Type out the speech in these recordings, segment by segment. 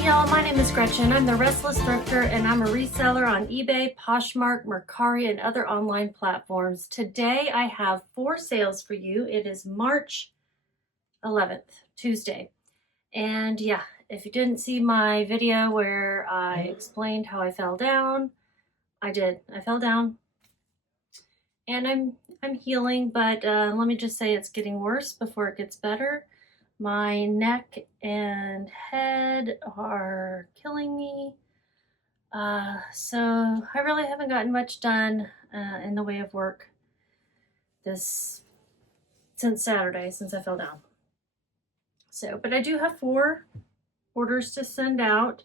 Howdy y'all, my name is Gretchen. I'm the Restless Thrifter and I'm a reseller on eBay, Poshmark, Mercari, and other online platforms. Today I have 4 sales for you. It is March 11th, Tuesday. And yeah, if you didn't see my video where I explained how I fell down, I did. I fell down and I'm healing, but let me just say it's getting worse before it gets better. My neck and head are killing me. So I really haven't gotten much done in the way of work since Saturday, since I fell down. So, but I do have 4 orders to send out,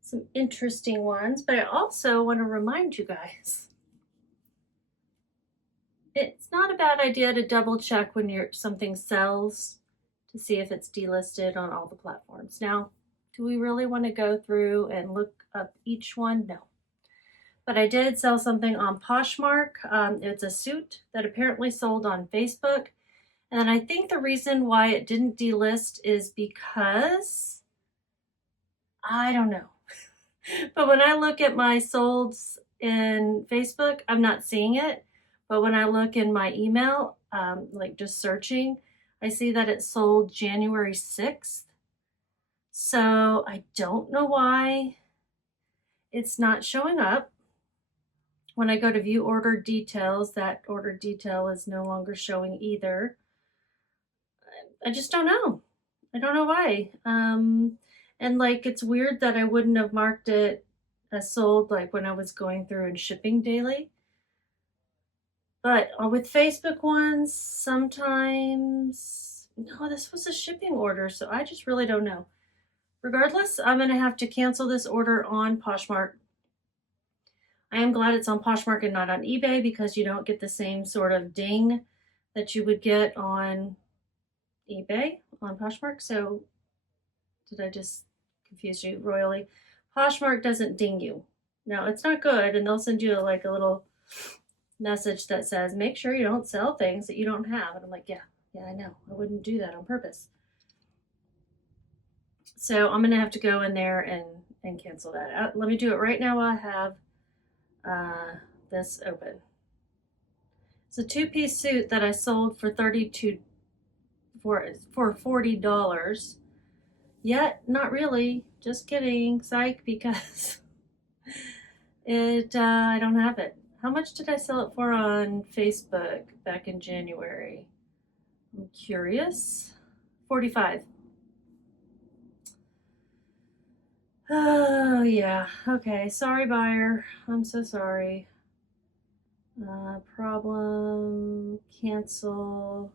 some interesting ones, but I also want to remind you guys, it's not a bad idea to double check when something sells to see if it's delisted on all the platforms. Now, do we really want to go through and look up each one? No. But I did sell something on Poshmark. It's a suit that apparently sold on Facebook. And I think the reason why it didn't delist is because, I don't know. But when I look at my solds in Facebook, I'm not seeing it. But when I look in my email, like just searching, I see that it sold January 6th. So I don't know why it's not showing up. When I go to view order details, that order detail is no longer showing either. I just don't know. I don't know why. And like, it's weird that I wouldn't have marked it as sold like when I was going through and shipping daily. But with Facebook ones, sometimes, no, this was a shipping order, so I just really don't know. Regardless, I'm going to have to cancel this order on Poshmark. I am glad it's on Poshmark and not on eBay because you don't get the same sort of ding that you would get on eBay on Poshmark. So did I just confuse you royally? Poshmark doesn't ding you. No, it's not good, and they'll send you like a little message that says, make sure you don't sell things that you don't have. And I'm like, yeah, I know. I wouldn't do that on purpose. So I'm going to have to go in there and cancel that. Let me do it right now while I have this open. It's a 2-piece suit that I sold for $40. Yet, not really. Just kidding. Psych, because I don't have it. How much did I sell it for on Facebook back in January? I'm curious. $45. Oh, yeah. Okay. Sorry, buyer. I'm so sorry. Problem. Cancel.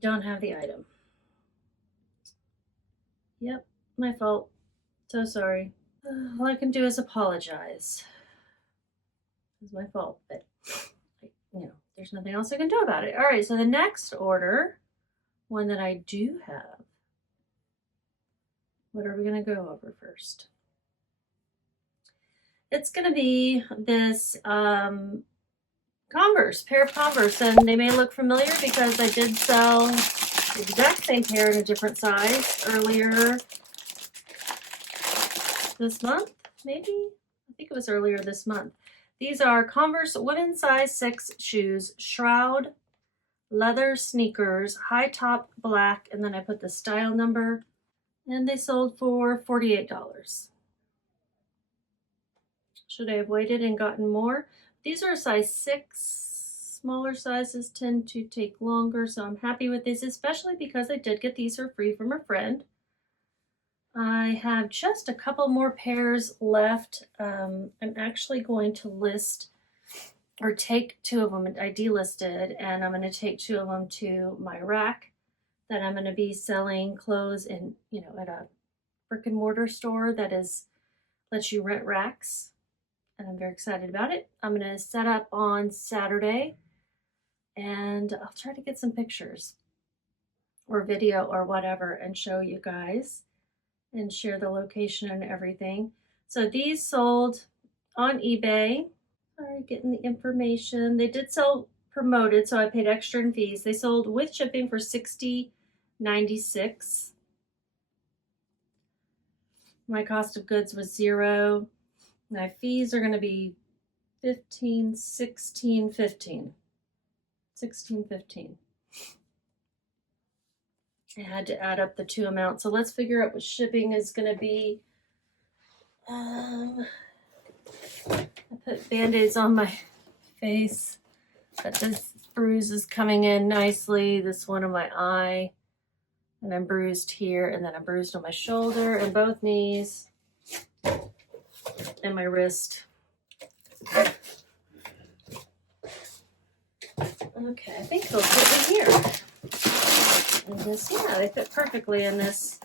Don't have the item. Yep. My fault. So sorry. All I can do is apologize. It's my fault, but there's nothing else I can do about it. All right, so the next order, one that I do have, what are we going to go over first? It's going to be this Converse, pair of Converse, and they may look familiar because I did sell the exact same pair in a different size earlier this month, maybe? I think it was earlier this month. These are Converse women's size 6 shoes, shroud, leather sneakers, high top black, and then I put the style number, and they sold for $48. Should I have waited and gotten more? These are a size 6. Smaller sizes tend to take longer, so I'm happy with these, especially because I did get these for free from a friend. I have just a couple more pairs left. I'm actually going to list or take 2 of them. I delisted, and I'm going to take 2 of them to my rack that I'm going to be selling clothes in, at a brick and mortar store that lets you rent racks. And I'm very excited about it. I'm going to set up on Saturday, and I'll try to get some pictures or video or whatever and show you guys and share the location and everything. So these sold on eBay. Sorry, getting the information. They did sell promoted, so I paid extra in fees. They sold with shipping for $60.96. My cost of goods was $0. My fees are going to be 15, 16, 15. 16, 15. I had to add up the two amounts. So let's figure out what shipping is going to be. I put Band-Aids on my face, but this bruise is coming in nicely. This one on my eye, and I'm bruised here, and then I'm bruised on my shoulder and both knees and my wrist. Okay, I think they'll fit in here. And this, yeah, they fit perfectly in this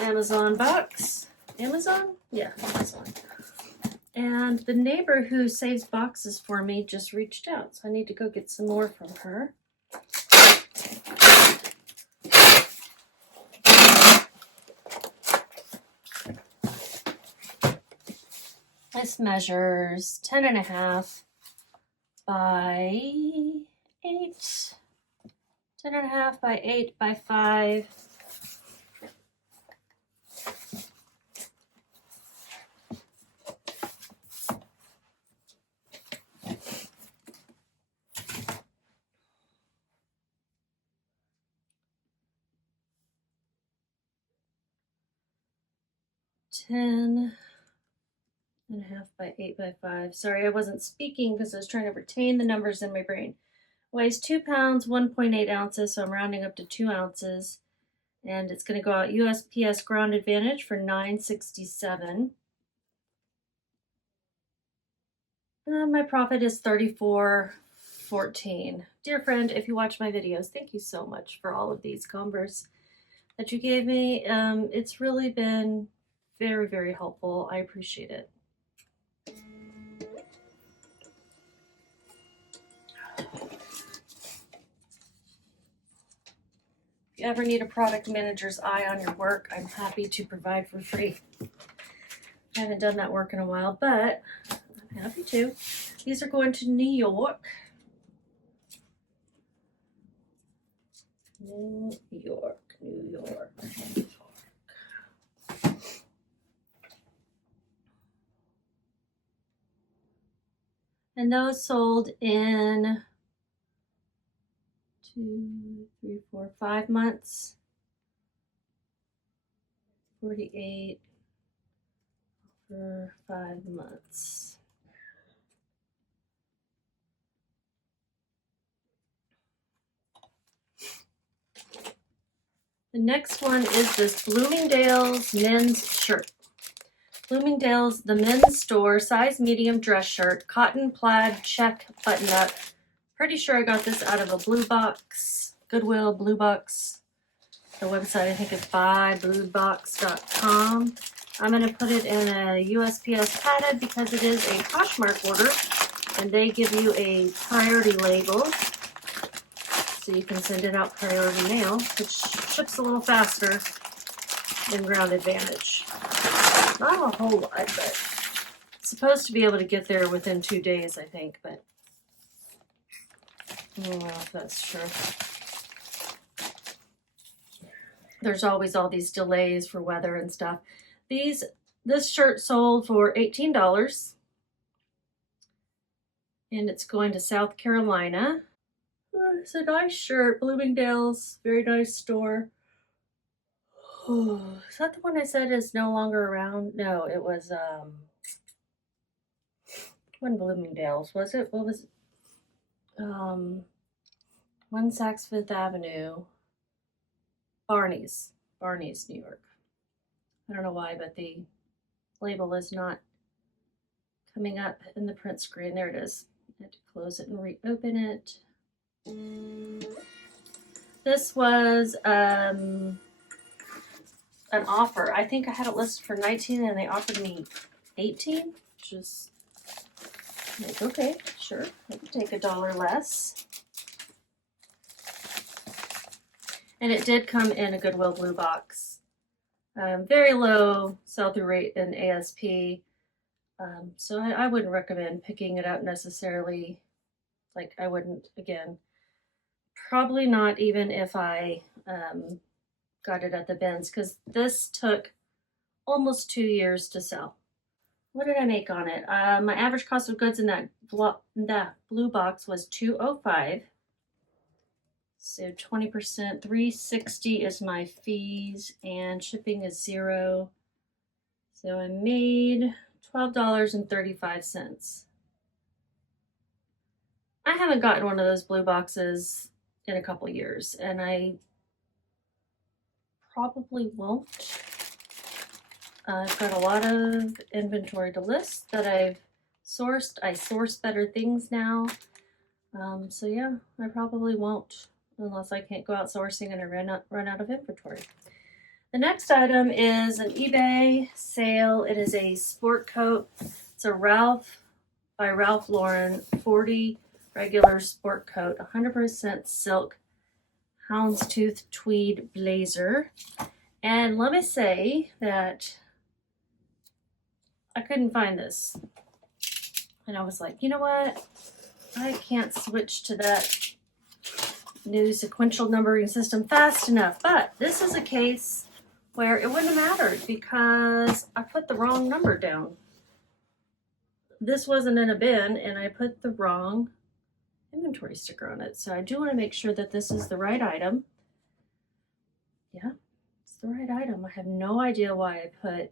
Amazon box. Amazon? Yeah, Amazon. And the neighbor who saves boxes for me just reached out, so I need to go get some more from her. This measures 10.5 by 8. 10.5 by 8 by 5. Ten and a half by 8 by 5. Sorry, I wasn't speaking because I was trying to retain the numbers in my brain. Weighs 2 pounds, 1.8 ounces, so I'm rounding up to 2 ounces. And it's going to go out USPS Ground Advantage for $9.67. My profit is $34.14. Dear friend, if you watch my videos, thank you so much for all of these Converse that you gave me. It's really been very, very helpful. I appreciate it. If you ever need a product manager's eye on your work, I'm happy to provide for free. I haven't done that work in a while, but I'm happy to. These are going to New York. New York, New York, New York. And those sold in 2, 3, 4, 5 months. 48 for 5 months. The next one is this Bloomingdale's men's shirt. Bloomingdale's, the men's store, size medium dress shirt, cotton plaid check button up. Pretty sure I got this out of a blue box, Goodwill blue box. The website I think is buybluebox.com. I'm going to put it in a USPS padded because it is a Poshmark order, and they give you a priority label, so you can send it out priority mail, which ships a little faster than Ground Advantage. Not a whole lot, but it's supposed to be able to get there within 2 days, I think, but I don't know if that's true. There's always all these delays for weather and stuff. This shirt sold for $18, and it's going to South Carolina. It's a nice shirt. Bloomingdale's, very nice store. Oh, is that the one I said is no longer around? No, it was one Bloomingdale's, was it? What was it? 1 Saks Fifth Avenue. Barney's, New York. I don't know why, but the label is not coming up in the print screen. There it is. I had to close it and reopen it. This was an offer. I think I had it listed for $19 and they offered me $18, which is like, okay, sure, I can take $1 less. And it did come in a Goodwill blue box. Very low sell-through rate in ASP. So I wouldn't recommend picking it up necessarily. Like, I wouldn't, again, probably not even if I got it at the bins, because this took almost 2 years to sell. What did I make on it? My average cost of goods in that blue box was $205. So 20%, $360 is my fees, and shipping is $0. So I made $12.35. I haven't gotten one of those blue boxes in a couple years, and I probably won't. I've got a lot of inventory to list that I've sourced. I source better things now. So yeah, I probably won't unless I can't go out sourcing and I run out of inventory. The next item is an eBay sale. It is a sport coat. It's a by Ralph Lauren 40 regular sport coat, 100% silk, houndstooth tweed blazer. And let me say that I couldn't find this. And I was like, you know what? I can't switch to that new sequential numbering system fast enough. But this is a case where it wouldn't have mattered because I put the wrong number down. This wasn't in a bin and I put the wrong inventory sticker on it. So I do want to make sure that this is the right item. Yeah, it's the right item. I have no idea why I put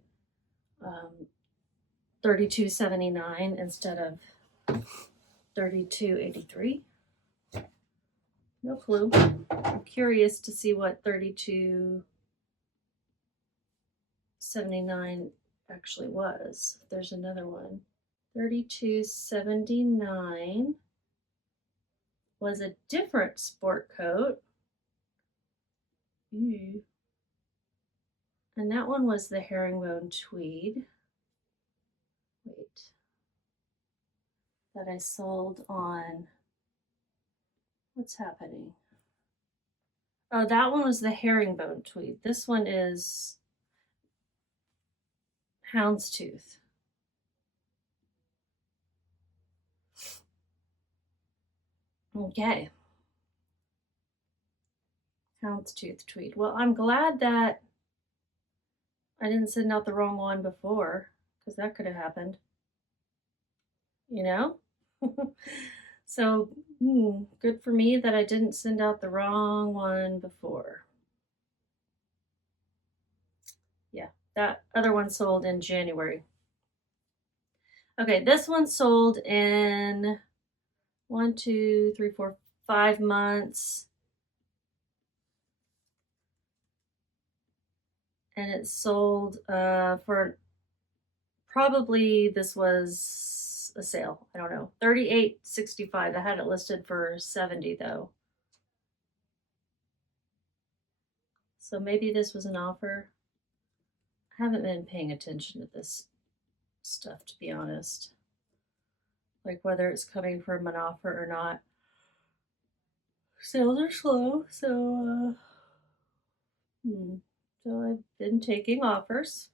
$32.79 instead of $32.83. No clue. I'm curious to see what $32.79 actually was. There's another one. $32.79 was a different sport coat. Ooh. And that one was the herringbone tweed. Wait. That I sold on. What's happening? Oh, that one was the herringbone tweed. This one is houndstooth. Okay. Houndstooth tweed. Well, I'm glad that I didn't send out the wrong one before, because that could have happened. You know? So, good for me that I didn't send out the wrong one before. Yeah, that other one sold in January. Okay, this one sold in 1, 2, 3, 4, 5 months. And it sold for, probably this was a sale. I don't know. $38.65. I had it listed for $70 though. So maybe this was an offer. I haven't been paying attention to this stuff, to be honest. Like whether it's coming from an offer or not. Sales are slow, so so I've been taking offers.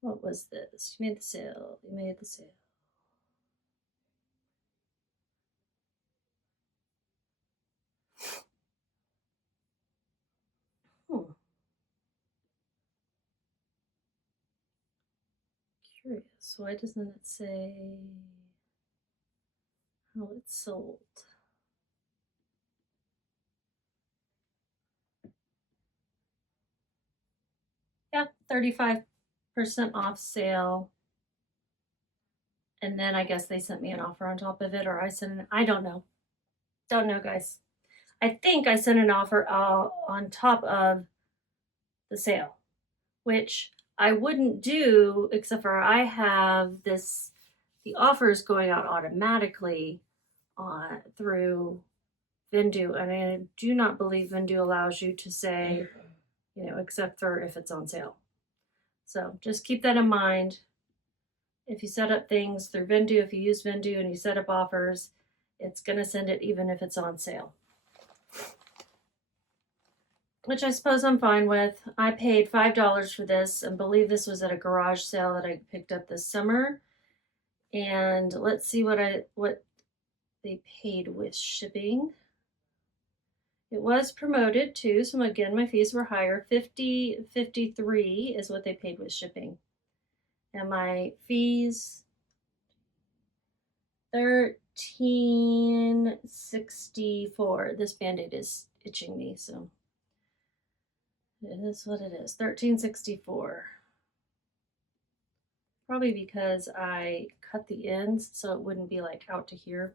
What was this? You made the sale. You made the sale. Curious. Why doesn't it say how it's sold? Yeah, 35% off sale. And then I guess they sent me an offer on top of it, or I sent I don't know. Don't know, guys. I think I sent an offer on top of the sale, which I wouldn't do except for I have the offers going out automatically through Vendoo, and I do not believe Vendoo allows you to say, except for if it's on sale. So just keep that in mind. If you set up things through Vendoo, if you use Vendoo and you set up offers, it's going to send it even if it's on sale. Which I suppose I'm fine with. I paid $5 for this and believe this was at a garage sale that I picked up this summer. And let's see what they paid with shipping. It was promoted too, so again, my fees were higher. $50.53 is what they paid with shipping. And my fees, $13.64. This Band-Aid is itching me, so it is what it is. $13.64. Probably because I cut the ends so it wouldn't be like out to here.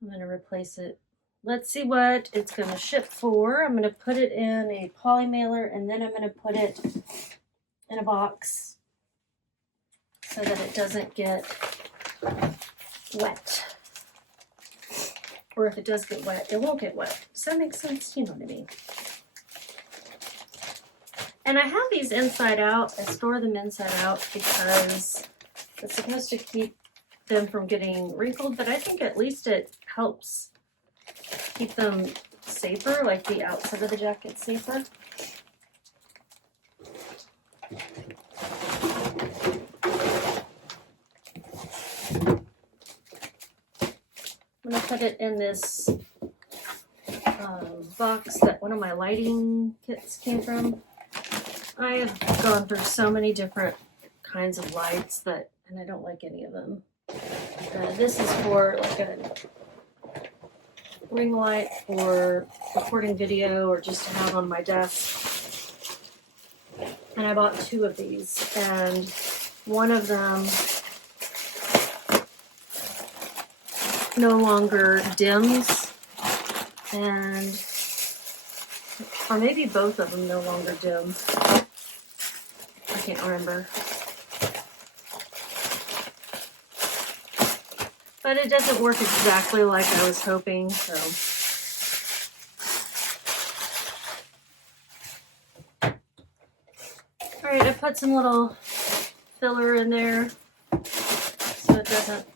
I'm gonna replace it. Let's see what it's gonna ship for. I'm gonna put it in a poly mailer and then I'm gonna put it in a box so that it doesn't get wet. Or if it does get wet, it won't get wet. Does that make sense? You know what I mean. And I have these inside out. I store them inside out because it's supposed to keep them from getting wrinkled, but I think at least it helps keep them safer, like the outside of the jacket safer. I'm gonna put it in this box that one of my lighting kits came from. I have gone through so many different kinds of lights that, and I don't like any of them. This is for like a ring light for recording video or just to have on my desk. And I bought 2 of these, and one of them no longer dims, and or maybe both of them no longer dim. I can't remember. But it doesn't work exactly like I was hoping, so. All right, I put some little filler in there so it doesn't,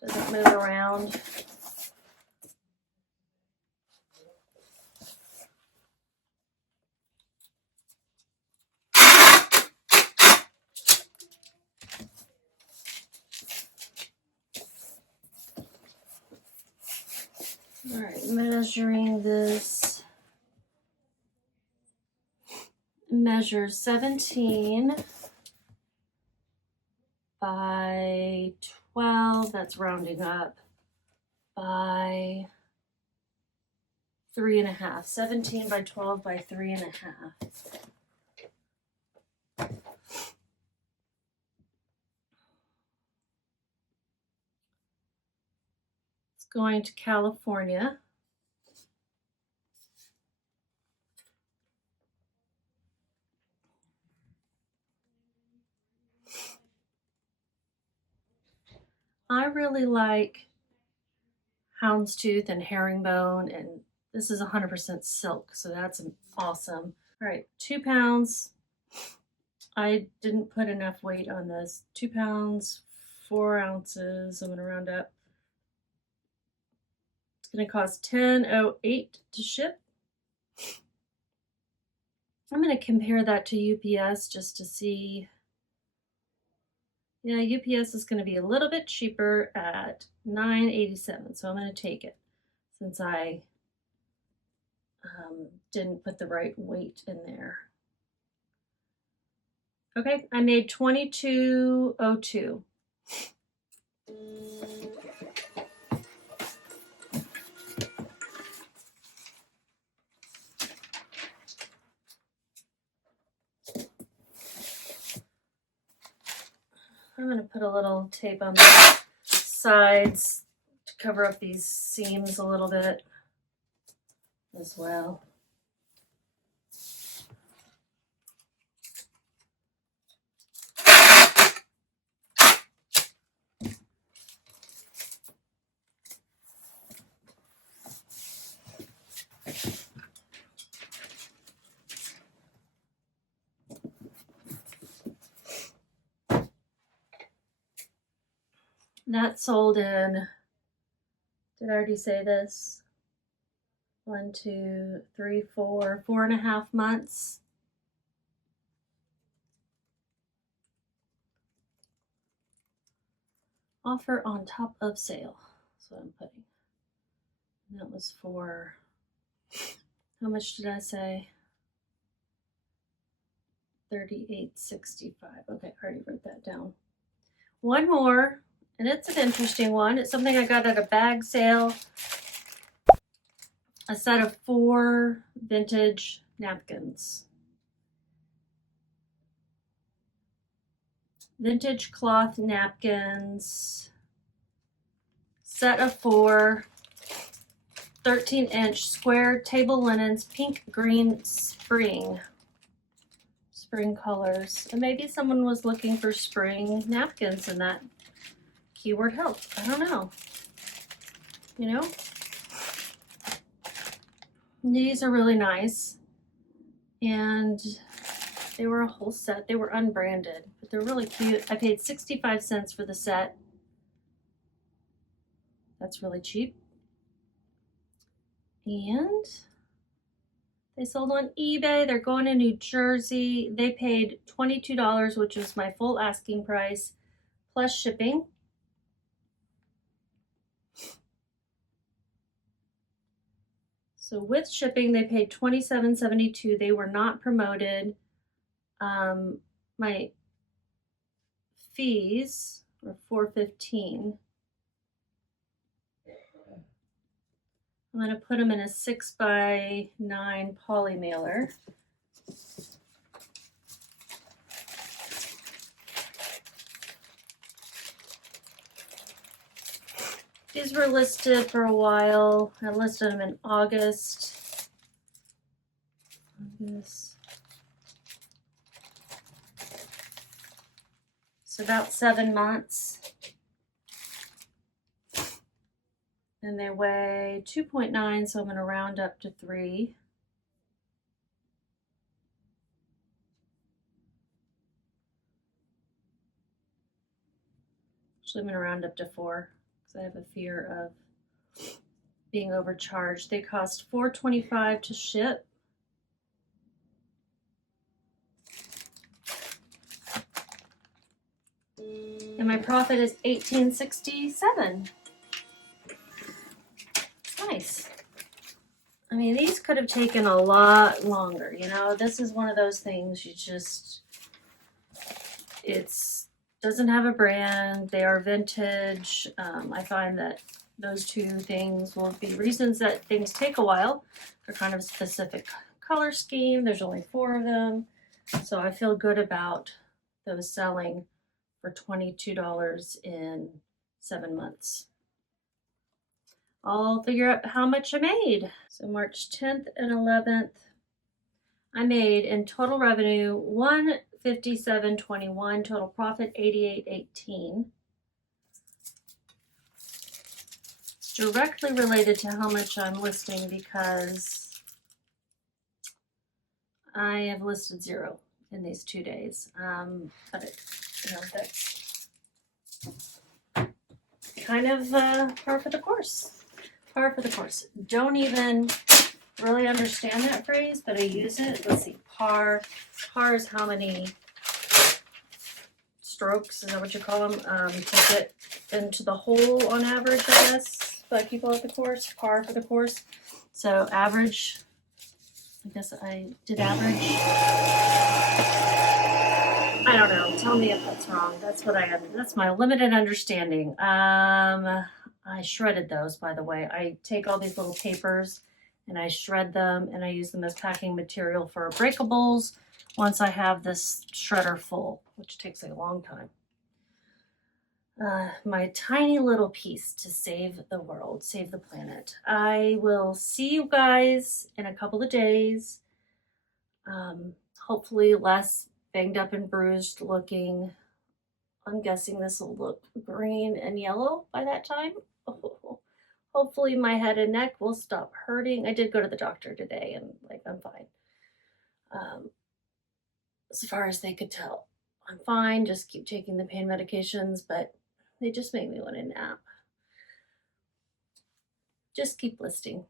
doesn't move around. All right, measuring this measures 17 by 12, that's rounding up, by 3.5. 17 by 12 by 3.5. It's going to California. I really like houndstooth and herringbone, and this is 100% silk, so that's awesome. All right, 2 pounds. I didn't put enough weight on this. 2 pounds, 4 ounces. I'm gonna round up. It's gonna cost $10.08 to ship. I'm gonna compare that to UPS just to see. Yeah, UPS is gonna be a little bit cheaper at $9.87, so I'm gonna take it since I didn't put the right weight in there. Okay, I made $22.02. I'm gonna put a little tape on the sides to cover up these seams a little bit as well. That sold in, did I already say this? 1, 2, 3, 4, 4.5 months. Offer on top of sale. That's what I'm putting. And that was for, how much did I say? $38.65. Okay, I already wrote that down. One more, and it's an interesting one. It's something I got at a bag sale. A set of 4 vintage napkins. Vintage cloth napkins. Set of 4. 13-inch square table linens, pink, green, spring colors. And maybe someone was looking for spring napkins and that keyword helped. I don't know. You know? These are really nice. And they were a whole set. They were unbranded, but they're really cute. I paid 65 cents for the set. That's really cheap. And they sold on eBay. They're going to New Jersey. They paid $22, which was my full asking price, plus shipping. So with shipping, they paid $27.72. They were not promoted. My fees were $4.15. I'm going to put them in a 6x9 poly mailer. These were listed for a while. I listed them in August. So about 7 months. And they weigh 2.9, so I'm going to round up to 3. Actually, I'm going to round up to 4 because I have a fear of being overcharged. They cost $4.25 to ship. And my profit is $18.67. Nice. I mean, these could have taken a lot longer, you know. This is one of those things you just, it's doesn't have a brand. They are vintage. I find that those 2 things will be reasons that things take a while. They're kind of a specific color scheme. There's only 4 of them. So I feel good about those selling for $22 in 7 months. I'll figure out how much I made. So March 10th and 11th, I made in total revenue $157.21, total profit $88.18. It's directly related to how much I'm listing because I have listed 0 in these 2 days. But it, you know, that's kind of par for the course. Par for the course. Don't even really understand that phrase, but I use it. Let's see, par. Par is how many strokes, is that what you call them, to get into the hole on average, I guess, by people at the course. Par for the course. So average, I guess I did average. I don't know. Tell me if that's wrong. That's what I am. That's my limited understanding. I shredded those, by the way. I take all these little papers and I shred them and I use them as packing material for breakables once I have this shredder full, which takes a long time. My tiny little piece to save the world, save the planet. I will see you guys in a couple of days. Hopefully less banged up and bruised looking. I'm guessing this will look green and yellow by that time. Oh, hopefully my head and neck will stop hurting. I did go to the doctor today and I'm fine. As far as they could tell, I'm fine. Just keep taking the pain medications, but they just make me want to nap. Just keep listing.